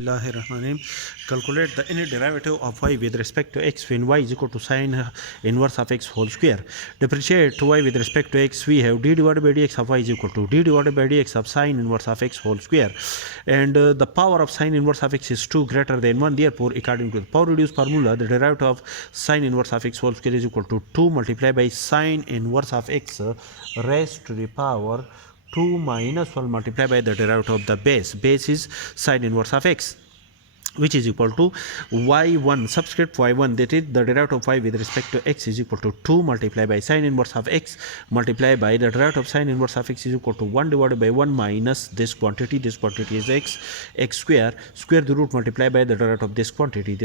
Bismillahirrahmanirrahim. Calculate the inner derivative of y with respect to x when y is equal to sine inverse of x whole square. Differentiate y with respect to x. We have d divided by dx of y is equal to d divided by dx of sine inverse of x whole square. And the power of sine inverse of x is 2 greater than 1. Therefore, according to the power reduced formula, the derivative of sine inverse of x whole square is equal to 2 multiplied by sine inverse of x raised to the power 2 minus 1 multiplied by the derivative of the base. Base is sine inverse of x, which is equal to y1 subscript y1, that is the derivative of y with respect to x is equal to 2 multiplied by sine inverse of x multiplied by the derivative of sine inverse of x is equal to 1 divided by 1 minus this quantity is x square the root multiplied by the derivative of this quantity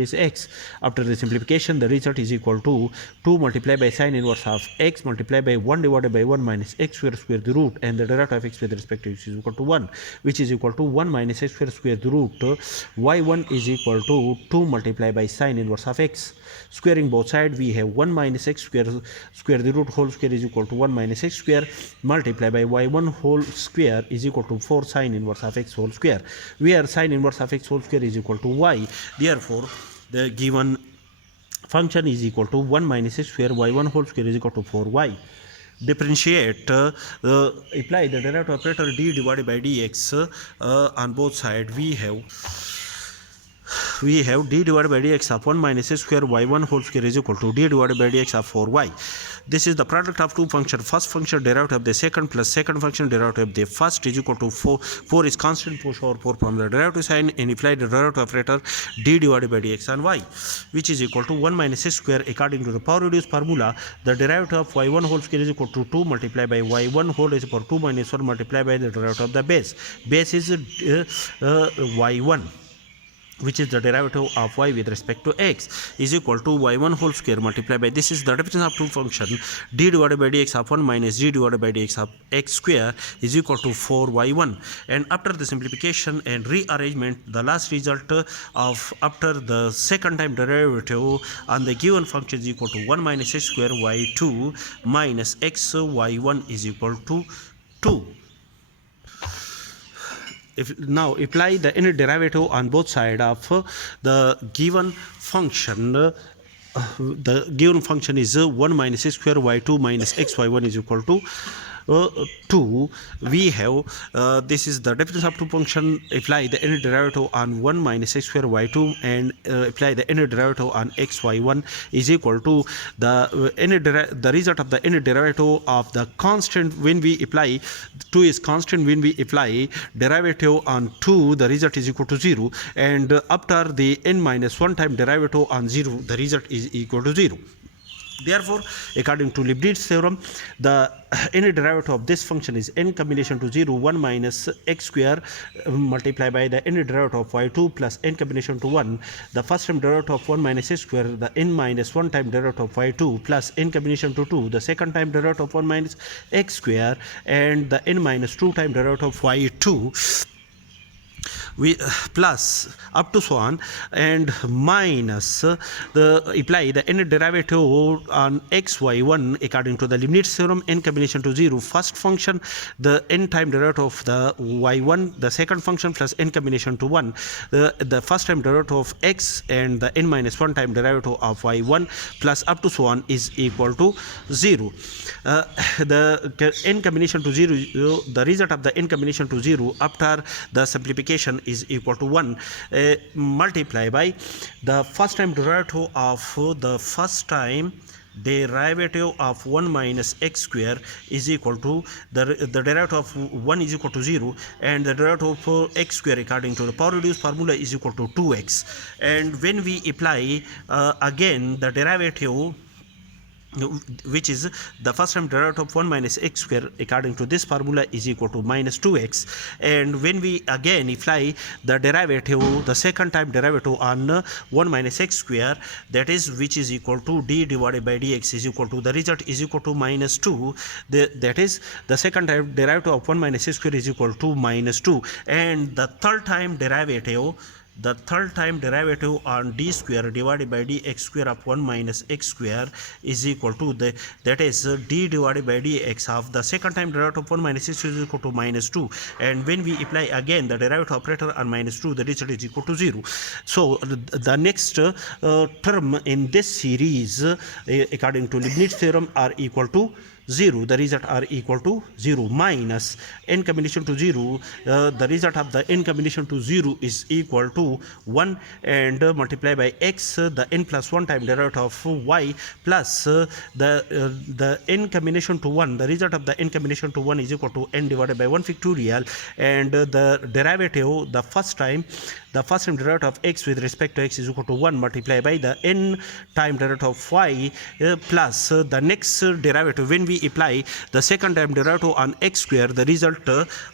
is x. After the simplification, the result is equal to 2 multiplied by sine inverse of x multiplied by 1 divided by 1 minus x square the root, and the derivative of x with respect to x is equal to 1, which is equal to 1 minus x square the root. Y1 is equal to 2 multiplied by sine inverse of x. Squaring both sides, we have 1 minus x square the root whole square is equal to 1 minus x square multiplied by y1 whole square is equal to 4 sine inverse of x whole square, where sine inverse of x whole square is equal to y. Therefore, the given function is equal to 1 minus x square y1 whole square is equal to 4y. Differentiate, apply the derivative operator d divided by dx on both sides. We have d divided by dx of 1 minus x square y1 whole square is equal to d divided by dx of 4y. This is the product of two functions. First function derivative of the second plus second function derivative of the first is equal to 4. 4 is constant, push over 4 from the derivative sign and apply the derivative operator d divided by dx on y, which is equal to 1 minus x square. According to the power reduced formula, the derivative of y1 whole square is equal to 2 multiplied by y1 whole is equal to 2 minus 1 multiplied by the derivative of the base. Base is y1, which is the derivative of y with respect to x, is equal to y1 whole square multiplied by, this is the definition of two function, d divided by dx of 1 minus d divided by dx of x square is equal to 4y1. And after the simplification and rearrangement, the last result of after the second time derivative on the given function is equal to 1 minus x square y2 minus x y1 is equal to 2. Now apply the inner derivative on both sides of the given function. The given function is 1 minus x square y2 minus x y1 is equal to 2. We have this is the definition of two function. Apply the inner derivative on 1 minus x square y2 and apply the inner derivative on x y1 is equal to the result of the inner derivative of the constant. When we apply 2 is constant, when we apply derivative on 2, the result is equal to 0, and after the n minus 1 time derivative on 0, the result is equal to 0. Therefore, according to Leibnitz theorem, the inner derivative of this function is n combination to 0 1 minus x square multiplied by the inner derivative of y2 plus n combination to 1. The first time derivative of 1 minus x square, the n minus 1 time derivative of y2 plus n combination to 2. The second time derivative of 1 minus x square and the n minus 2 time derivative of y2. We plus up to so on and minus the apply the inner derivative on x y1 according to the Leibniz theorem, n combination to 0 first function, the n time derivative of the y1, the second function plus n combination to 1, the first time derivative of x and the n minus 1 time derivative of y1 plus up to so on is equal to 0. The n combination to 0, the result of the n combination to 0 after the simplification is equal to 1 multiplied by the first time derivative of the first time derivative of 1 minus x square is equal to the derivative of 1 is equal to 0, and the derivative of x square according to the power reduced formula is equal to 2x. And when we apply again the derivative, which is the first time derivative of 1 minus x square according to this formula is equal to minus 2x, and when we again apply the derivative, the second time derivative on 1 minus x square, that is which is equal to d divided by dx is equal to, the result is equal to minus 2. That is the second time derivative of 1 minus x square is equal to minus 2, and the third time derivative the third time derivative on d square divided by dx square of 1 minus x square is equal to that is d divided by dx of the second time derivative of 1 minus x is equal to minus 2, and when we apply again the derivative operator on minus 2, the result is equal to 0. So the next term in this series according to Leibnitz theorem are equal to 0. The result are equal to 0 minus n combination to 0. The result of the n combination to 0 is equal to 1, and multiply by x, the n plus 1 time derivative of y, plus the n combination to 1. The result of the n combination to 1 is equal to n divided by 1 factorial, and the derivative, the first time derivative of x with respect to x is equal to 1 multiplied by the n time derivative of y, plus the next derivative. When we apply the second time derivative on x square, the result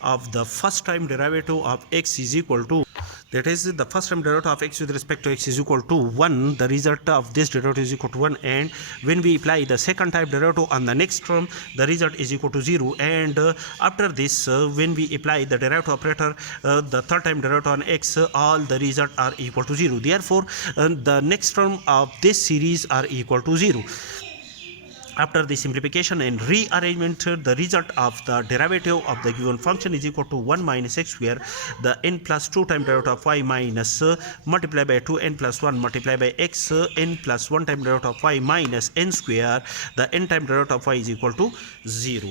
of the first time derivative of x is equal to, that is the first time derivative of x with respect to x is equal to 1. The result of this derivative is equal to 1, and when we apply the second time derivative on the next term, the result is equal to 0. And after this, when we apply the derivative operator, the third time derivative on x, all the result are equal to 0. Therefore the next term of this series are equal to 0. After the simplification and rearrangement, the result of the derivative of the given function is equal to 1 minus x square, the n plus 2 time derivative of y, minus multiplied by 2 n plus 1 multiplied by x, n plus 1 time derivative of y minus n square, the n time derivative of y is equal to 0.